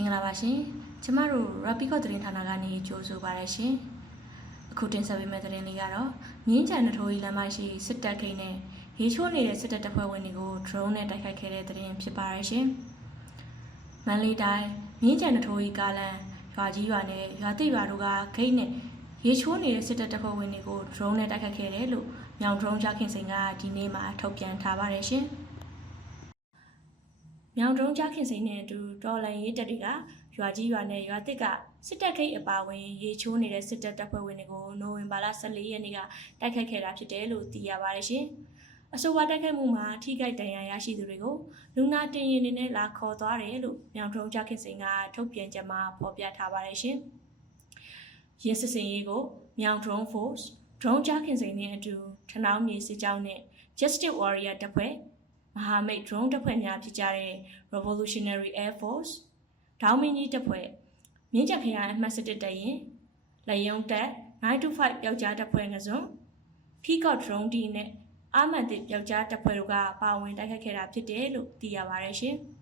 င်္ဂလာပါရှင်ကျမတို့ Rapid သတင်းဌာနကနေကြိုဆိုပါရရှင်အခုတင်ဆက်ပေးမယ့်သတင်းလေးကတော့မြင်းကြံနထိုးကြီးလမ်းမရှိစစ်တပ်ခိန်းနဲ့ရေချိုးနေတဲ့စစ်တပ်တပ်ဖွဲ့ဝင်တွေကို drone နဲ့တိုက်ခိုက်ခဲ့တဲ့သတင်းဖြစ်ပါရရှင်မန္တလေးတိုင်းမြင်းကြံနထိုးကြီးကားလမ်းရွာကြီးရွာနဲ့ရွာတိရွာတို့ကခိန်းနဲ့ရေချိုးနေတဲ့စစ်တပ်တပ်ဖွဲ့ဝင်တွေကို drone နဲ့တိုက်ခိုက်ခဲ့တယ်လို့မြောင် drone ကြခင်စိန်ကဒီနေ့မှာထုတ်ပြန်ထားပါတယ်ရှင်မြောင်တုံးကြခင်စိန်နဲ့အတူတော်လန်ရေးတပ်တွေကရွာကြီးရွာနဲ့ရွာတစ်ကစစ်တပ်ခိတ်အပါဝင်ရေချိုးနေတဲ့စစ်တပ်တပ်ဖွဲ့ဝင်တွေကိုနိုဝင်ဘာလ14ရက်နေ့ကတိုက်ခိုက်ခဲ့တာဖြစ်တယ်လို့သိရပါတယ်ရှင်။အဆိုပါတိုက်ခိုက်မှုမှာထိခိုက်ဒဏ်ရာရရှိသူတွေကိုလူနာတင်ရင်တွေနဲ့လာခေါ်သွားတယ်လို့မြောင်တုံးကြခင်စိန်ကထုတ်ပြန်ချက်မှာဖော်ပြထားပါတယ်ရှင်။ရင်းစစ်စင်ရေးကိုမြောင် drone force drone ကြခင်စိန်နဲ့အတူထနောင်းမြေစစ်ကြောင်းနဲ့ Justice Warrior တပ်ဖွဲ့မဟာမိတ် drone တပ်ဖွဲ့များဖြစ်ကြတဲ့ Revolutionary Air Force ဒေါင်းမင်းကြီးတပ်ဖွဲ့မြင်းချက်ခရိုင်အမှတ်7တပ်ရင်လက်ယုံတပ်925ပျောက်ကြားတပ်ဖွဲ့ငစုံ Peacock drone team နဲ့အာမန်တစ်ပျောက်ကြားတပ်ဖွဲ့တို့ကပါဝင်တိုက်ခိုက်ခဲ့တာဖြစ်တယ်လို့သိရပါတယ်ရှင်။